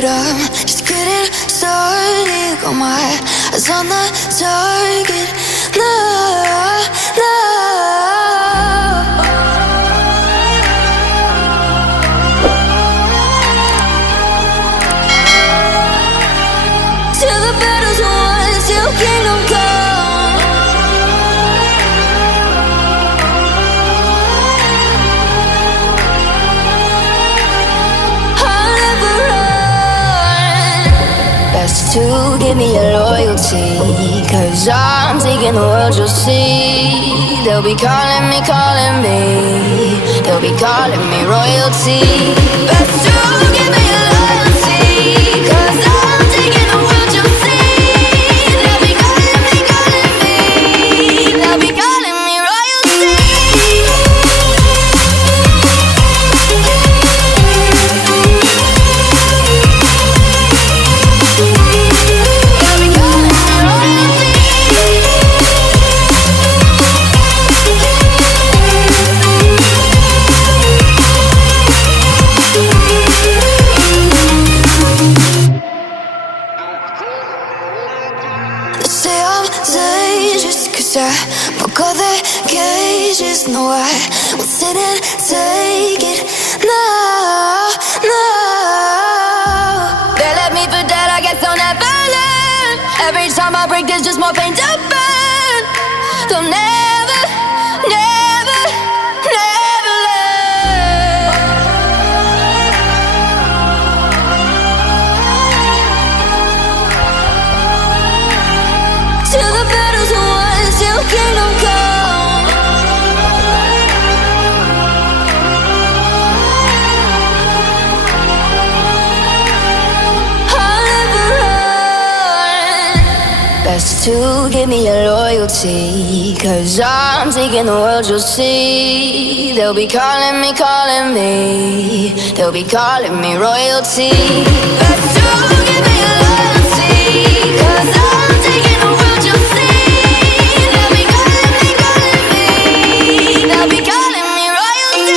but I'm just getting started. Got my eyes on the target. No, no. Till the battle's won, till kingdom come. I'll never run. Best to give me your loyalty, 'cause I'm taking the world, you'll see. They'll be calling me, they'll be calling me royalty. Best to give me your loyalty, 'cause I'm taking the world, you'll see. They'll be calling me, they'll be calling me royalty. Say I'm dangerous, 'cause I broke all the cages. No, I won't sit and take it. No, no. They left me for dead, I guess I'll never learn. Every time I break, there's just more pain to burn. They'll never, never, never learn. Till the battle's won, till kingdom come. I'll never run. Best to give me your loyalty, 'cause I'm taking the world, you'll see. They'll be calling me, they'll be calling me royalty. Best to give me your loyalty, 'cause I'm taking the world, you'll see. They'll be calling me, they'll be calling me royalty.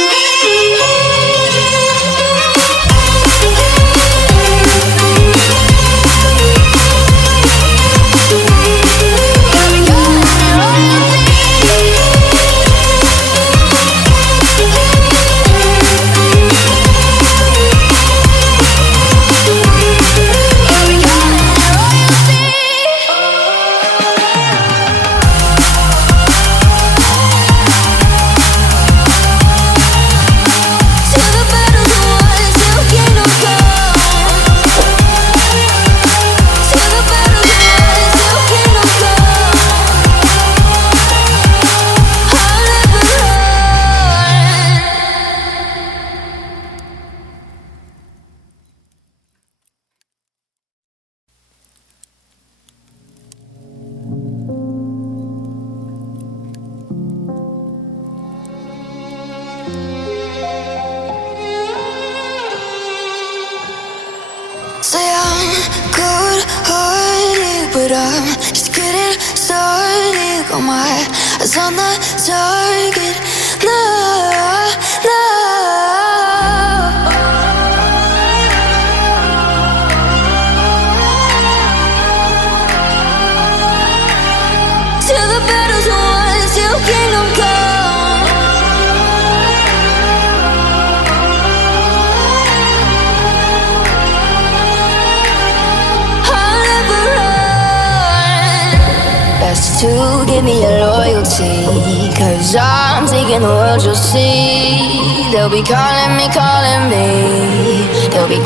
Say I'm good-hearted, but I'm just getting started. Got my eyes on the target. No, no. Till the battle's won, till kingdom come. I'll never run. Best to give me your loyalty, 'cause I'm taking the world, you'll see. They'll be calling me, they'll be